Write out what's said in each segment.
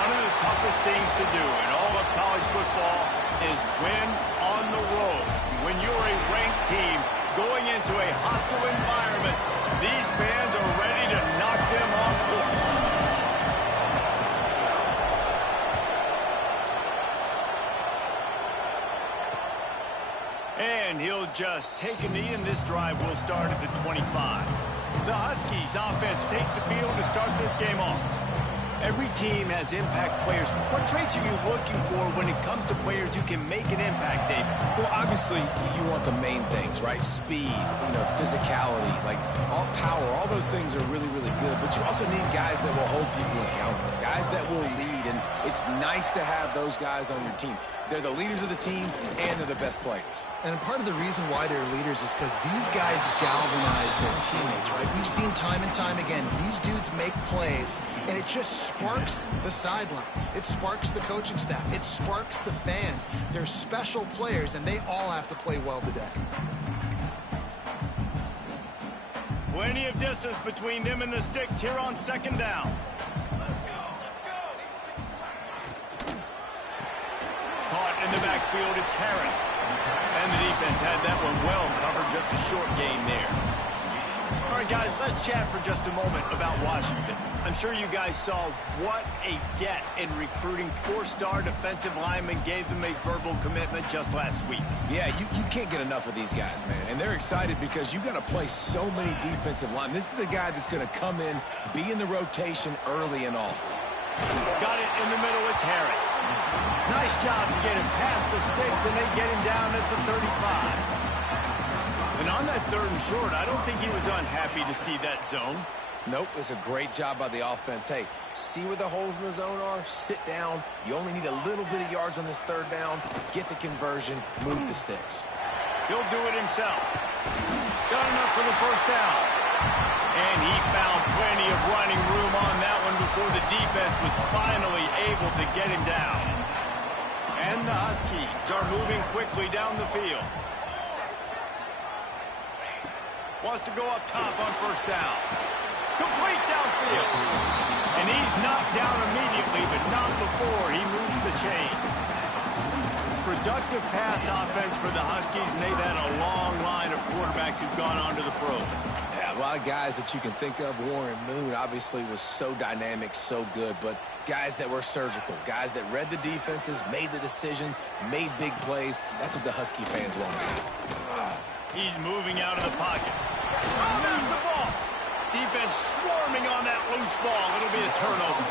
One of the toughest things to do in all of college football is win on the road. When you're a ranked team going into a hostile environment, these fans are ready to knock them off course. And he'll just take a knee, and this drive will start at the 25. The Huskies offense takes the field to start this game off. Every team has impact players. What traits are you looking for when it comes to players who can make an impact, David? Well, obviously, you want the main things, right? Speed, physicality, like all power. All those things are really, really good. But you also need guys that will hold people accountable, guys that will lead. And it's nice to have those guys on your team. They're the leaders of the team, and they're the best players. And part of the reason why they're leaders is because these guys galvanize their teammates, right? We've seen time and time again, these dudes make plays, and it just sparks the sideline. It sparks the coaching staff. It sparks the fans. They're special players, and they all have to play well today. Plenty of distance between them and the sticks here on second down. Caught in the backfield, it's Harris. And the defense had that one well covered, just a short game there. All right, guys, let's chat for just a moment about Washington. I'm sure you guys saw what a get in recruiting. 4-star defensive linemen gave them a verbal commitment just last week. Yeah, you can't get enough of these guys, man. And they're excited because you got to play so many defensive linemen. This is the guy that's going to come in, be in the rotation early and often. Got it in the middle, it's Harris. Nice job to get him past the sticks, and they get him down at the 35. And on that 3rd and short, I don't think he was unhappy to see that zone. Nope, it's a great job by the offense. Hey, see where the holes in the zone are? Sit down. You only need a little bit of yards on this 3rd down. Get the conversion, move the sticks. He'll do it himself. Got enough for the 1st down. And he found plenty of running room on that one before the defense was finally able to get him down. And the Huskies are moving quickly down the field. Wants to go up top on 1st down. Complete downfield. And he's knocked down immediately, but not before he moves the chains. Productive pass offense for the Huskies, and they've had a long line of quarterbacks who've gone on to the pros. Yeah, a lot of guys that you can think of. Warren Moon obviously was so dynamic, so good, but guys that were surgical, guys that read the defenses, made the decision, made big plays. That's what the Husky fans want to see. He's moving out of the pocket. Oh, there's the ball. Defense swarming on that loose ball. It'll be a turnover.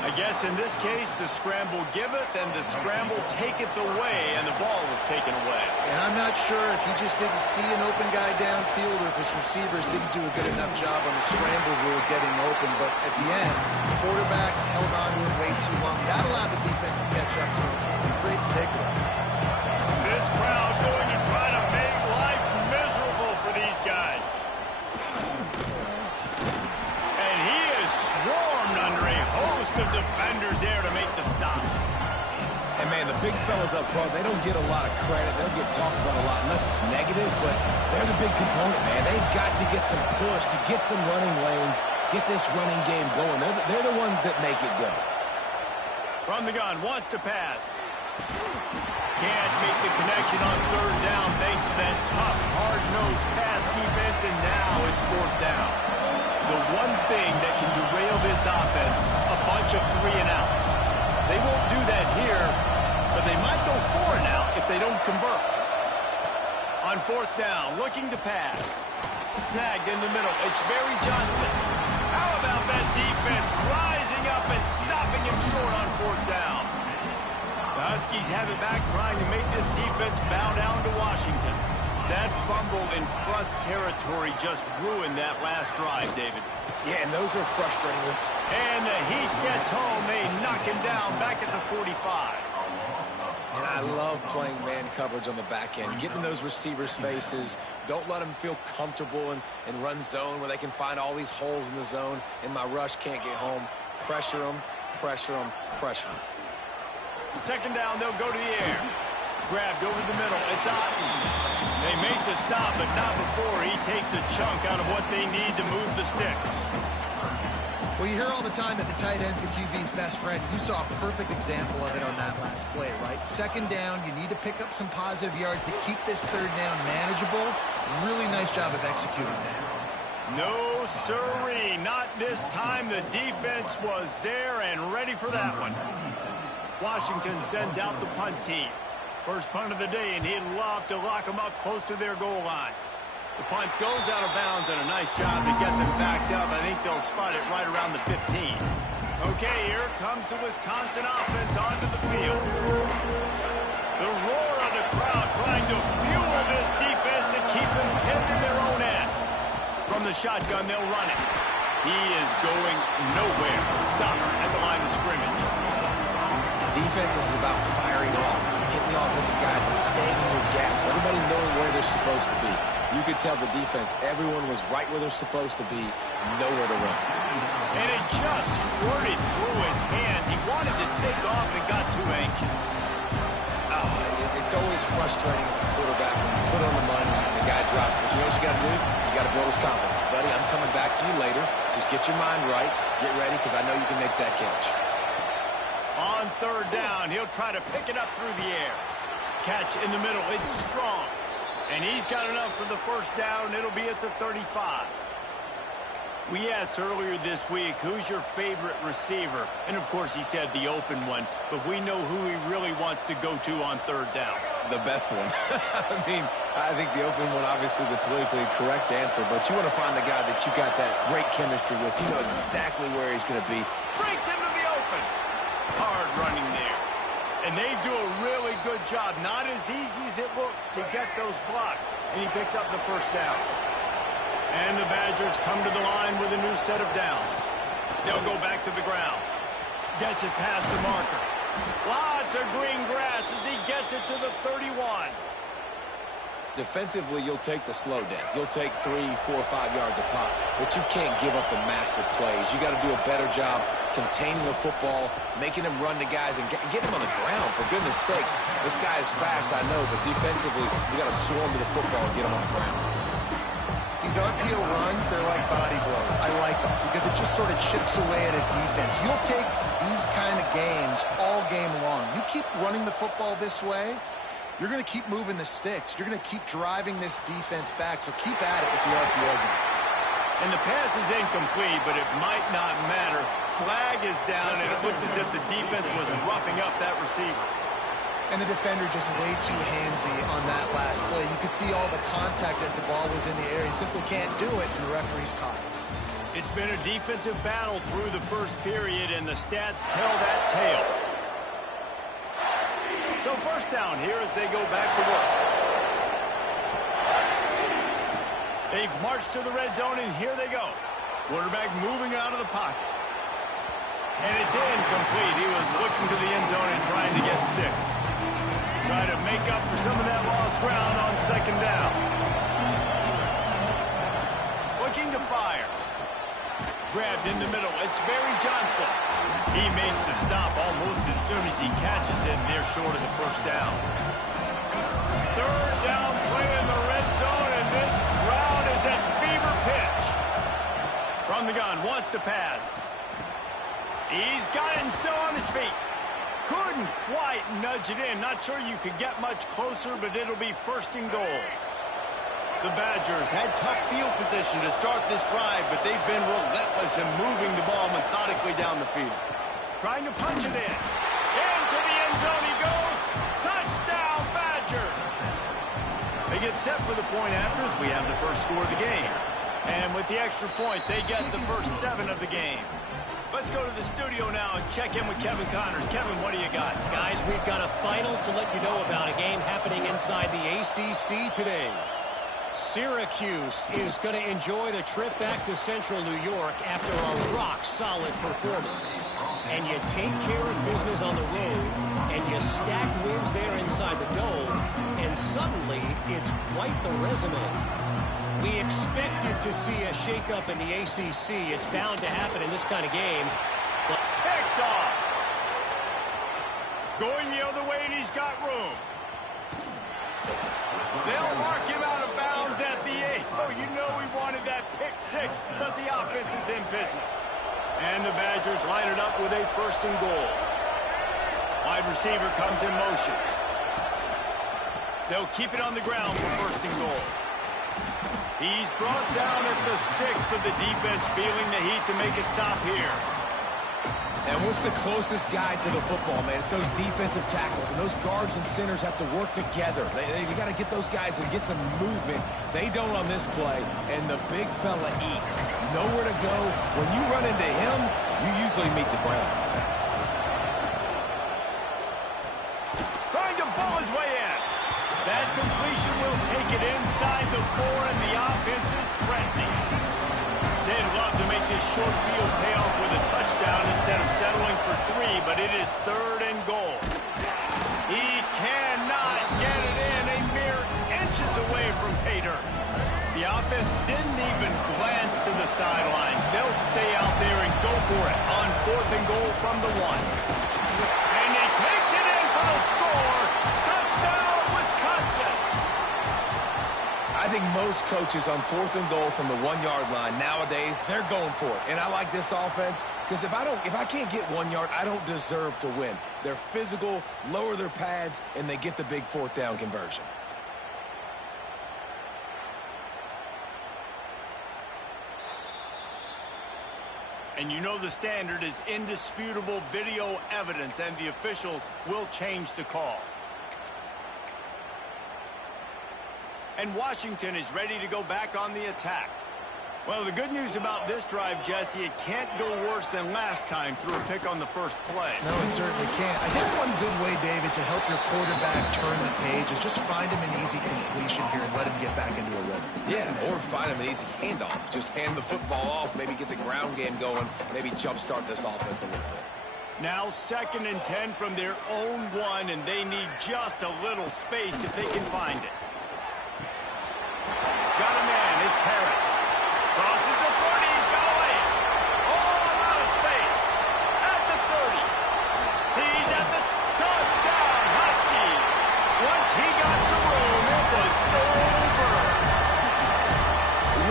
I guess in this case, the scramble giveth and the scramble taketh away, and the ball was taken away. And I'm not sure if he just didn't see an open guy downfield or if his receivers didn't do a good enough job on the scramble rule getting open. But at the end, the quarterback held on to it way too long. That allowed the defense to catch up to him and create the takeaway. This crowd going to try to make life miserable for these guys. And he is swarmed under a host of defenders there to make the stop. And, man, the big fellas up front, they don't get a lot of credit. They'll get talked about a lot unless it's negative, but they're the big component, man. They've got to get some push, to get some running lanes, get this running game going. They're the ones that make it go. From the gun, wants to pass. Can't make the connection on 3rd down thanks to that tough, hard-nosed pass defense, and now it's 4th down. The one thing that can derail this offense, a bunch of 3-and-outs. They won't do that here, but they might go 4-and-out if they don't convert. On 4th down, looking to pass. Snagged in the middle. It's Barry Johnson. How about that defense rising up and stopping him short on 4th down? The Huskies have it back, trying to make this defense bow down to Washington. That fumble in plus territory just ruined that last drive, David. Yeah, and those are frustrating. And the Heat gets home. They knock him down back at the 45. And I love playing man coverage on the back end, getting in those receivers' faces. Don't let them feel comfortable and run zone where they can find all these holes in the zone, and my rush can't get home. Pressure them, pressure them, pressure them. 2nd down, they'll go to the air. Grabbed over the middle. It's Otten. They make the stop, but not before he takes a chunk out of what they need to move the sticks. Well, you hear all the time that the tight end's the QB's best friend. You saw a perfect example of it on that last play, right? Second down, you need to pick up some positive yards to keep this third down manageable. Really nice job of executing that. No, sirree. Not this time. The defense was there and ready for that one. Washington sends out the punt team. First punt of the day, and he'd love to lock them up close to their goal line. The punt goes out of bounds, and a nice job to get them backed up. I think they'll spot it right around the 15. Okay, here comes the Wisconsin offense onto the field. The roar of the crowd trying to fuel this defense to keep them pinned in their own end. From the shotgun, they'll run it. He is going nowhere. Stopper at the line of scrimmage. Defense is about firing off, hitting the offensive guys, and staying in your gaps. Everybody knowing where they're supposed to be. You could tell the defense, everyone was right where they're supposed to be, nowhere to run. And it just squirted through his hands. He wanted to take off and got too anxious. It's always frustrating as a quarterback when you put on the money and the guy drops. But you know what you got to do? You got to build his confidence. Buddy, I'm coming back to you later. Just get your mind right. Get ready, because I know you can make that catch. On third down, he'll try to pick it up through the air. Catch in the middle. It's strong. And he's got enough for the first down. It'll be at the 35. We asked earlier this week, who's your favorite receiver? And, of course, he said the open one. But we know who he really wants to go to on third down. The best one. I think the open one, obviously the politically correct answer. But you want to find the guy that you got that great chemistry with. You know exactly where he's going to be. Breaks into the open. Hard running there. And they do a really good job. Not as easy as it looks to get those blocks. And he picks up the first down. And the Badgers come to the line with a new set of downs. They'll go back to the ground. Gets it past the marker. Lots of green grass as he gets it to the 31. Defensively, you'll take the slow death. You'll take 3, 4, 5 yards a pop. But you can't give up the massive plays. You got to do a better job containing the football, making him run to guys, and get him on the ground. For goodness sakes, this guy is fast, I know, but defensively, you got to swarm to the football and get him on the ground. These RPO runs, they're like body blows. I like them because it just sort of chips away at a defense. You'll take these kind of games all game long. You keep running the football this way, you're going to keep moving the sticks. You're going to keep driving this defense back, so keep at it with the RPO game. And the pass is incomplete, but it might not matter. Flag is down, and it looked as if the defense was roughing up that receiver. And the defender just way too handsy on that last play. You could see all the contact as the ball was in the air. He simply can't do it, and the referee's caught it. It's been a defensive battle through the first period, and the stats tell that tale. So first down here as they go back to work. They've marched to the red zone, and here they go. Quarterback moving out of the pocket. And it's incomplete. He was looking to the end zone and trying to get 6. Try to make up for some of that lost ground on second down. Looking to fire. Grabbed in the middle. It's Barry Johnson. He makes the stop almost as soon as he catches it. They're short of the first down. Third down play in the red zone, and this crowd is at fever pitch. From the gun, wants to pass. He's got it and still on his feet. Couldn't quite nudge it in. Not sure you could get much closer, but it'll be first and goal. The Badgers had tough field position to start this drive, but they've been relentless in moving the ball methodically down the field. Trying to punch it in. Into the end zone he goes. Touchdown, Badgers. They get set for the point after as we have the first score of the game. And with the extra point, they get the first 7 of the game. Let's go to the studio now and check in with Kevin Connors. Kevin, what do you got? Guys, we've got a final to let you know about, a game happening inside the ACC today. Syracuse is going to enjoy the trip back to Central New York after a rock-solid performance. And you take care of business on the road, and you stack wins there inside the Dome, and suddenly it's quite the resume. We expected to see a shakeup in the ACC. It's bound to happen in this kind of game. But picked off. Going the other way, and he's got room. They'll mark him out of bounds at the 8. Oh, you know we wanted that pick 6, but the offense is in business. And the Badgers line it up with a 1st and goal. Wide receiver comes in motion. They'll keep it on the ground for 1st and goal. He's brought down at the 6, but the defense feeling the heat to make a stop here. And what's the closest guy to the football, man? It's those defensive tackles, and those guards and centers have to work together. They got to get those guys and get some movement. They don't on this play, and the big fella eats. Nowhere to go. When you run into him, you usually meet the ground. Trying to ball his way in. That completion will take it inside the 4, and the offense is threatening. They'd love to make this short field pay off with a touchdown instead of settling for 3, but it is 3rd and goal. He cannot get it in, a mere inches away from pay dirt. The offense didn't even glance to the sidelines. They'll stay out there and go for it on 4th and goal from the 1. And he takes it in for the score. Touchdown, Wisconsin. I think most coaches on 4th and goal from the 1-yard line nowadays, they're going for it. And I like this offense because if I can't get 1 yard, I don't deserve to win. They're physical, lower their pads, and they get the big 4th down conversion. And you know the standard is indisputable video evidence, and the officials will change the call. And Washington is ready to go back on the attack. Well, the good news about this drive, Jesse, it can't go worse than last time through a pick on the 1st play. No, it certainly can't. I think one good way, David, to help your quarterback turn the page is just find him an easy completion here and let him get back into a rhythm. Yeah, or find him an easy handoff. Just hand the football off, maybe get the ground game going, maybe jumpstart this offense a little bit. Now 2nd and 10 from their own 1, and they need just a little space if they can find it. Got a man, it's Harris. Crosses the 30, he's got a lane. All out of space. At the 30. He's at the touchdown, Huskies. Once he got some room, it was over.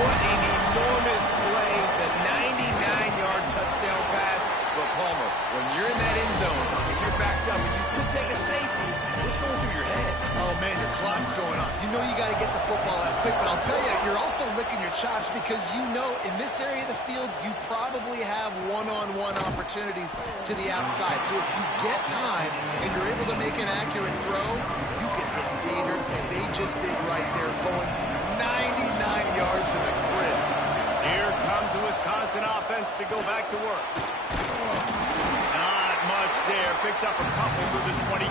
What an enormous play, the 99-yard touchdown pass. But Palmer, when you're in that end zone and you're backed up and you could take a safety, what's going through your head? Oh, man, your clock's going on. You know you got to get the football out quick, but I'll tell you, you're also licking your chops because you know in this area of the field, you probably have one-on-one opportunities to the outside. So if you get time and you're able to make an accurate throw, you can hit Peter, and they just did right there, going 99 yards to the crib. Here comes the Wisconsin offense to go back to work. Not much there. Picks up a couple to the 22.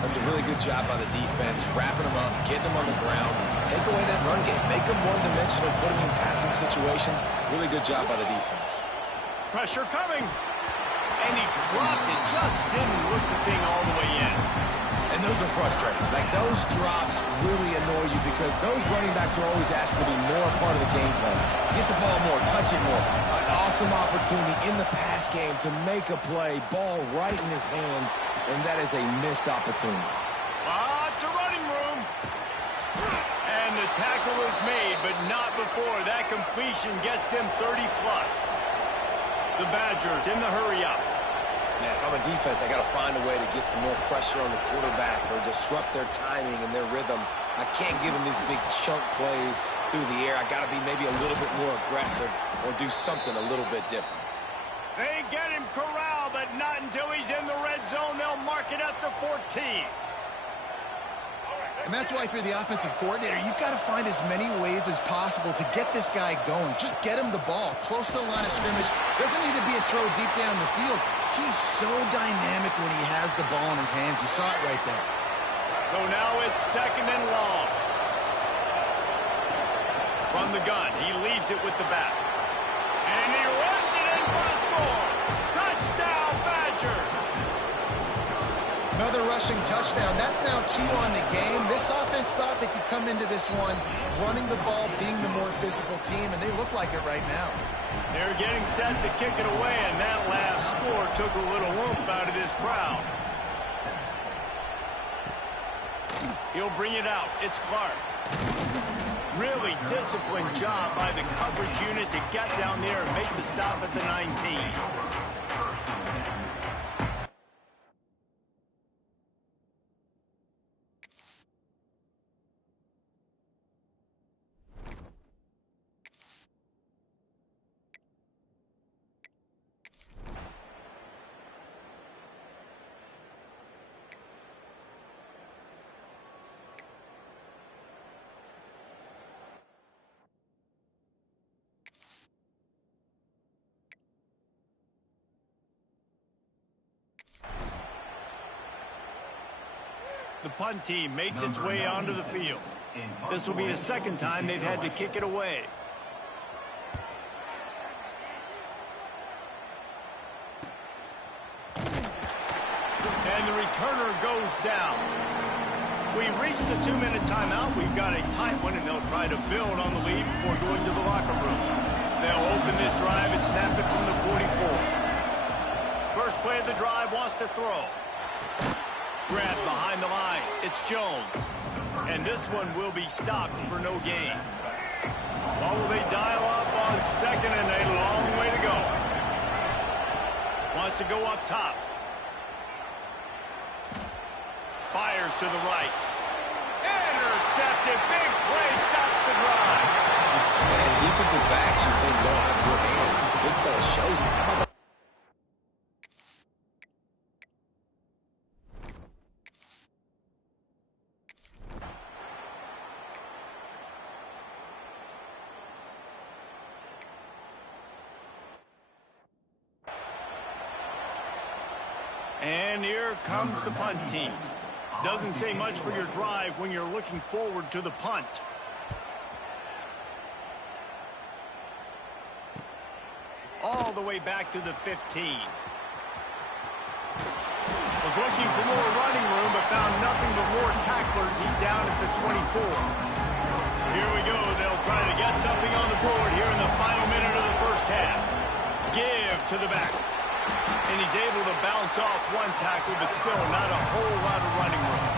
That's a really good job by the defense, wrapping them up, getting them on the ground, take away that run game, make them one-dimensional, put them in passing situations. Really good job by the defense. Pressure coming. And he dropped it. Just didn't look the thing all the way in. And those are frustrating. Like, those drops really annoy you because those running backs are always asked to be more a part of the game plan. Get the ball more, touch it more. An awesome opportunity in the pass game to make a play, ball right in his hands, and that is a missed opportunity. It's a running room. And the tackle is made, but not before that completion gets them 30-plus. The Badgers in the hurry-up. Man, if I'm a defense, I got to find a way to get some more pressure on the quarterback or disrupt their timing and their rhythm. I can't give them these big chunk plays through the air. I got to be maybe a little bit more aggressive or do something a little bit different. They get him corralled, but not until he's in the red zone. They'll mark it at the 14. And that's why if you're the offensive coordinator, you've got to find as many ways as possible to get this guy going. Just get him the ball close to the line of scrimmage. Doesn't need to be a throw deep down the field. He's so dynamic when he has the ball in his hands. You saw it right there. So now it's 2nd and long. From the gun, he leaves it with the back. And he runs it in for the score. Touchdown, Badgers. Another rushing touchdown. That's now 2 on the game. This offense thought they could come into this one running the ball, being the more physical team, and they look like it right now. They're getting set to kick it away, and that last score took a little oomph out of this crowd. He'll bring it out. It's Clark. Really disciplined job by the coverage unit to get down there and make the stop at the 19. The punt team makes its way onto the field. This will be the second time they've had to kick it away. And the returner goes down. We've reached the 2-minute timeout. We've got a tight one, and they'll try to build on the lead before going to the locker room. They'll open this drive and snap it from the 44. First play of the drive, wants to throw. Grabbed behind the line. It's Jones. And this one will be stopped for no gain. What will they dial up on second, and a long way to go. Wants to go up top. Fires to the right. Intercepted. Big play. Stops the drive. And defensive backs, you think don't have good hands. The big fella shows it. How about that? And here comes the punt team. Doesn't say much for your drive when you're looking forward to the punt. All the way back to the 15. Was looking for more running room, but found nothing but more tacklers. He's down at the 24. Here we go. They'll try to get something on the board here in the final minute of the first half. Give to the back. And he's able to bounce off one tackle, but still not a whole lot of running room.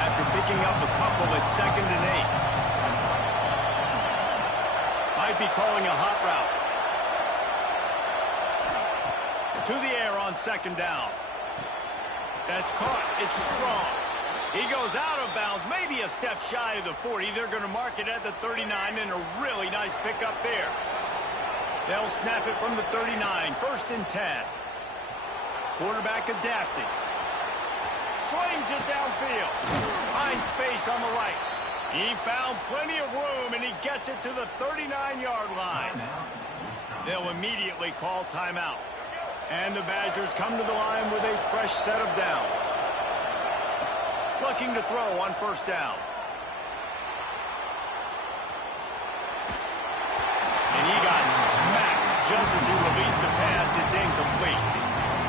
After picking up a couple at 2nd and 8. Might be calling a hot route. To the air on 2nd down. That's caught. It's strong. He goes out of bounds, maybe a step shy of the 40. They're going to mark it at the 39, and a really nice pickup there. They'll snap it from the 39, 1st and 10. Quarterback adapting. Slings it downfield. Finds space on the right. He found plenty of room, and he gets it to the 39-yard line. They'll immediately call timeout. And the Badgers come to the line with a fresh set of downs. Looking to throw on 1st down. And he got smacked just as he released the pass. It's incomplete.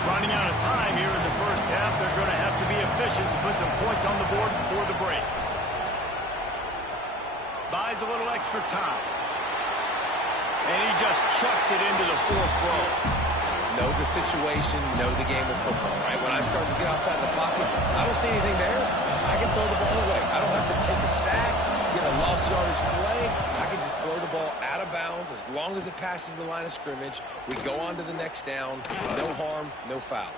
Running out of time here in the first half. They're going to have to be efficient to put some points on the board before the break. Buys a little extra time. And he just chucks it into the 4th row. Know the situation, know the game of football, right? When I start to get outside the pocket, I don't see anything there. I can throw the ball away. I don't have to take a sack, get a lost yardage play. I can just throw the ball out of bounds as long as it passes the line of scrimmage. We go on to the next down. No harm, no foul.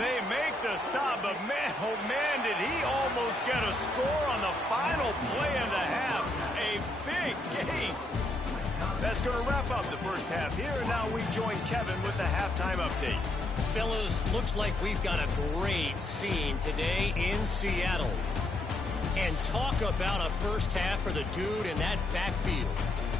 They make the stop, but man, oh man, did he almost get a score on the final play of the half. A big game. That's going to wrap up the first half here, and now we join Kevin with the halftime update. Fellas, looks like we've got a great scene today in Seattle. And talk about a first half for the dude in that backfield.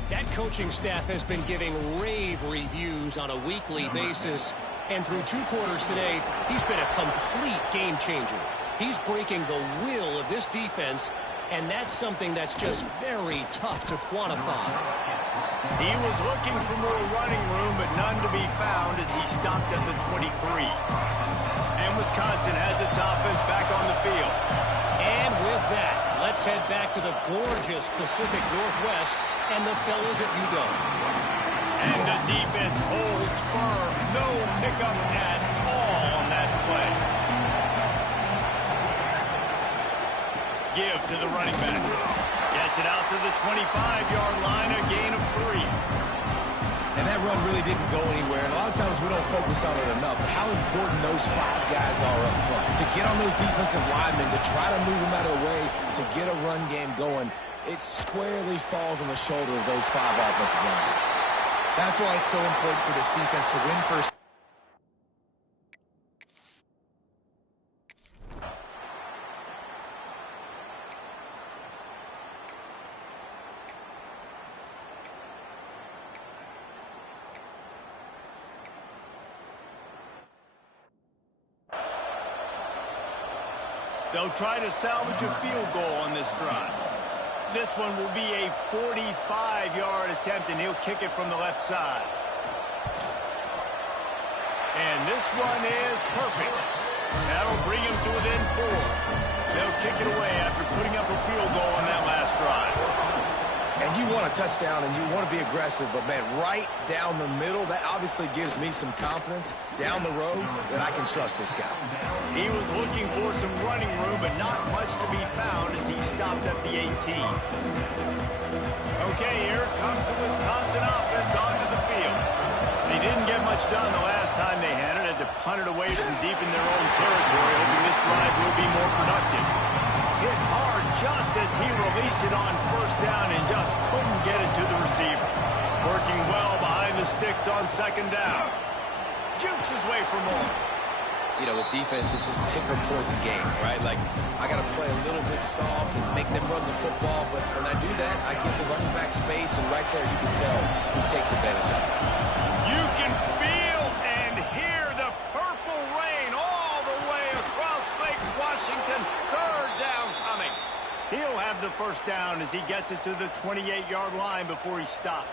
That coaching staff has been giving rave reviews on a weekly basis. And through 2 quarters today, he's been a complete game changer. He's breaking the will of this defense, and that's something that's just very tough to quantify. He was looking for more running room, but none to be found as he stopped at the 23. And Wisconsin has its offense back on the field. And with that, let's head back to the gorgeous Pacific Northwest and the fellas at UW. And the defense holds firm. No pickup at all on that play. to the running back. Gets it out to the 25-yard line, a gain of 3. And that run really didn't go anywhere. And a lot of times we don't focus on it enough. But how important those 5 guys are up front. To get on those defensive linemen, to try to move them out of the way, to get a run game going, it squarely falls on the shoulder of those 5 offensive linemen. That's why it's so important for this defense to win first. They'll try to salvage a field goal on this drive. This one will be a 45-yard attempt, and he'll kick it from the left side. And this one is perfect. That'll bring him to within 4. They'll kick it away after putting up a field goal on that last drive. And you want a touchdown and you want to be aggressive, but, man, right down the middle, that obviously gives me some confidence down the road that I can trust this guy. He was looking for some running room, but not much to be found as he stopped at the 18. Okay, here comes the Wisconsin offense onto the field. They didn't get much done the last time they had it. Had to punt it away from deep in their own territory, hoping this drive will be more productive. Hit hard just as he released it on first down and just couldn't get it to the receiver. Working well behind the sticks on second down. Jukes his way for more. You know, with defense, it's this pick or poison game, right? Like, I got to play a little bit soft and make them run the football, but when I do that, I give the running back space, and right there you can tell he takes advantage of it. You can feel and hear the purple rain all the way across Lake Washington. Third down coming. He'll have the first down as he gets it to the 28-yard line before he stopped.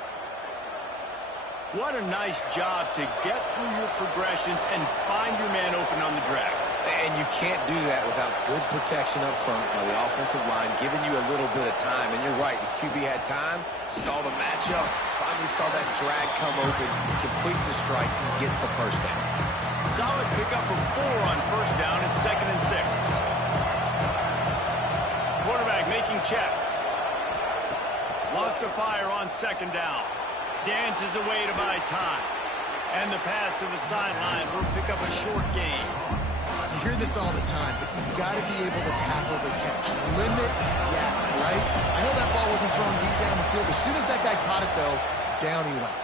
What a nice job to get through your progressions and find your man open on the draft. And you can't do that without good protection up front by the offensive line, giving you a little bit of time. And you're right, the QB had time, saw the matchups, finally saw that drag come open, completes the strike, gets the first down. Solid pickup of 4 on first down at 2nd and 6. Quarterback making checks. Lost to fire on second down. Dances away to buy time. And the pass to the sideline will pick up a short gain. You hear this all the time, but you've got to be able to tackle the catch. Limit gap, right? I know that ball wasn't thrown deep down the field. As soon as that guy caught it, though, down he went.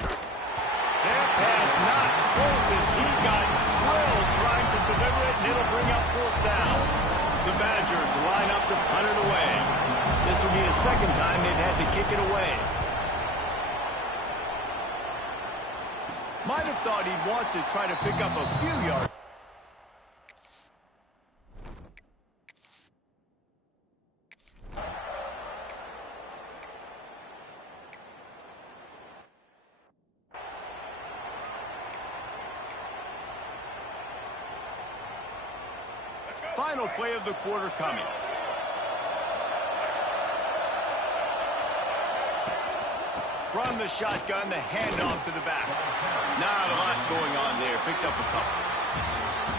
That pass not close as he got drilled trying to deliver it, and it'll bring up 4th down. The Badgers line up to punt it away. This will be the second time they've had to kick it away. Might have thought he'd want to try to pick up a few yards. Final play of the quarter coming. From the shotgun, the handoff to the back. Not a lot going on there. Picked up a couple.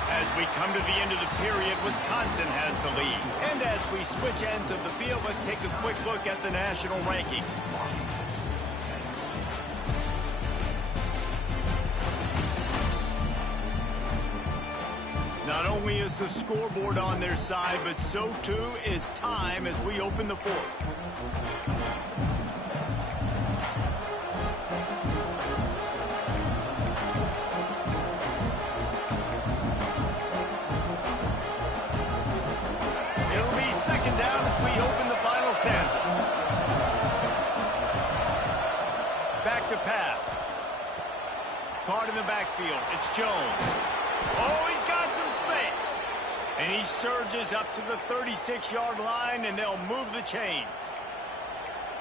As we come to the end of the period, Wisconsin has the lead. And as we switch ends of the field, let's take a quick look at the national rankings. Not only is the scoreboard on their side, but so too is time as we open the 4th. It'll be second down as we open the final stanza. Back to pass. Caught in the backfield. It's Jones. Oh, he's got some space. And he surges up to the 36-yard line, and they'll move the chains.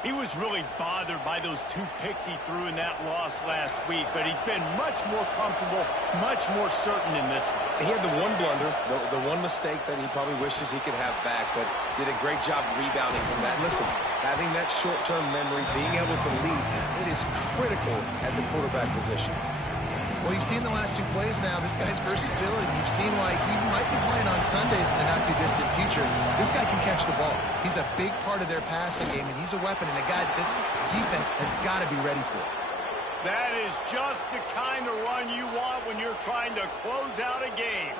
He was really bothered by those 2 picks he threw in that loss last week, but he's been much more comfortable, much more certain in this one. He had the one blunder, the one mistake that he probably wishes he could have back, but did a great job rebounding from that. Listen, having that short-term memory, being able to lead, it is critical at the quarterback position. Well, you've seen the last two plays now. This guy's versatility. You've seen why he might be playing on Sundays in the not-too-distant future. This guy can catch the ball. He's a big part of their passing game, and he's a weapon and a guy that this defense has got to be ready for. That is just the kind of run you want when you're trying to close out a game.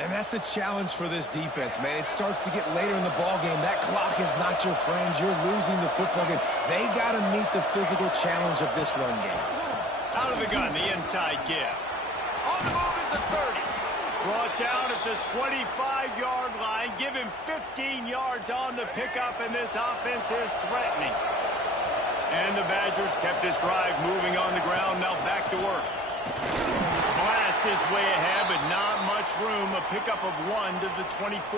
And that's the challenge for this defense, man. It starts to get later in the ball game. That clock is not your friend. You're losing the football game. They got to meet the physical challenge of this run game. Out of the gun, the inside give. On the move at the 30. Brought down at the 25-yard line. Give him 15 yards on the pickup, and this offense is threatening. And the Badgers kept this drive moving on the ground. Now back to work. Blast his way ahead, but not much room. A pickup of 1 to the 24.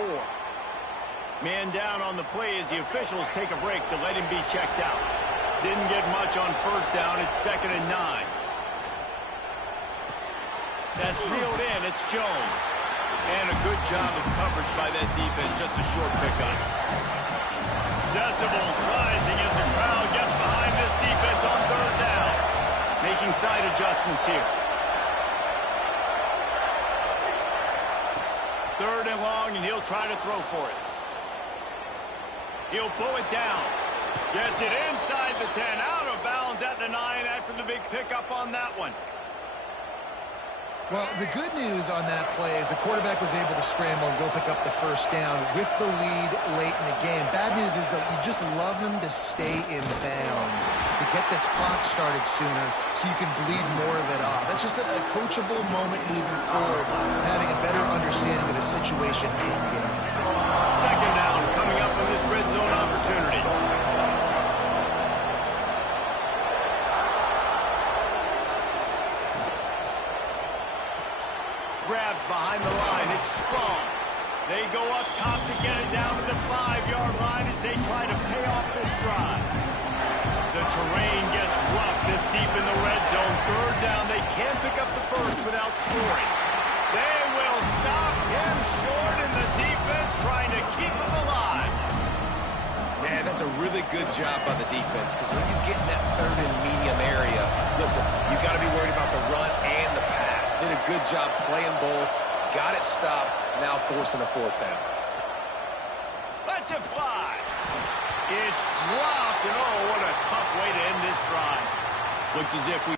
Man down on the play as the officials take a break to let him be checked out. Didn't get much on first down. It's 2nd and 9. That's reeled in. It's Jones. And a good job of coverage by that defense. Just a short pickup. Decibels rising as the crowd gets behind this defense on 3rd down. Making side adjustments here. 3rd and long, and he'll try to throw for it. He'll pull it down. Gets it inside the 10. Out of bounds at the 9 after the big pickup on that one. Well, the good news on that play is the quarterback was able to scramble and go pick up the first down with the lead late in the game. Bad news is, though, you just love them to stay in bounds to get this clock started sooner so you can bleed more of it off. That's just a coachable moment moving forward, having a better understanding of the situation in game. 2nd down coming up on this red zone opportunity. Grabbed behind the line. It's strong. They go up top to get it down to the 5-yard line as they try to pay off this drive. The terrain gets rough this deep in the red zone. 3rd down. They can't pick up the first without scoring. They will stop him short, and the defense trying to keep him alive. Man, that's a really good job by the defense, because when you get in that 3rd and medium area, listen, you got to be worried about the run and the pass. Did a good job playing both, got it stopped, now forcing a 4th down. Let's it fly. It's dropped, and oh, what a tough way to end this drive. Looks as if we...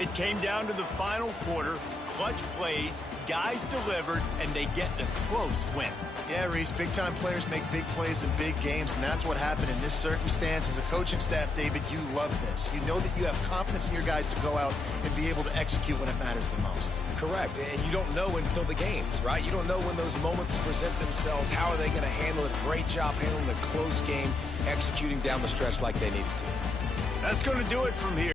It came down to the final quarter. Clutch plays, guys delivered, and they get a close win. Yeah, Reese, big-time players make big plays in big games, and that's what happened in this circumstance. As a coaching staff, David, you love this. You know that you have confidence in your guys to go out and be able to execute when it matters the most. Correct, and you don't know until the games, right? You don't know when those moments present themselves. How are they going to handle it? Great job handling a close game, executing down the stretch like they needed to. That's going to do it from here.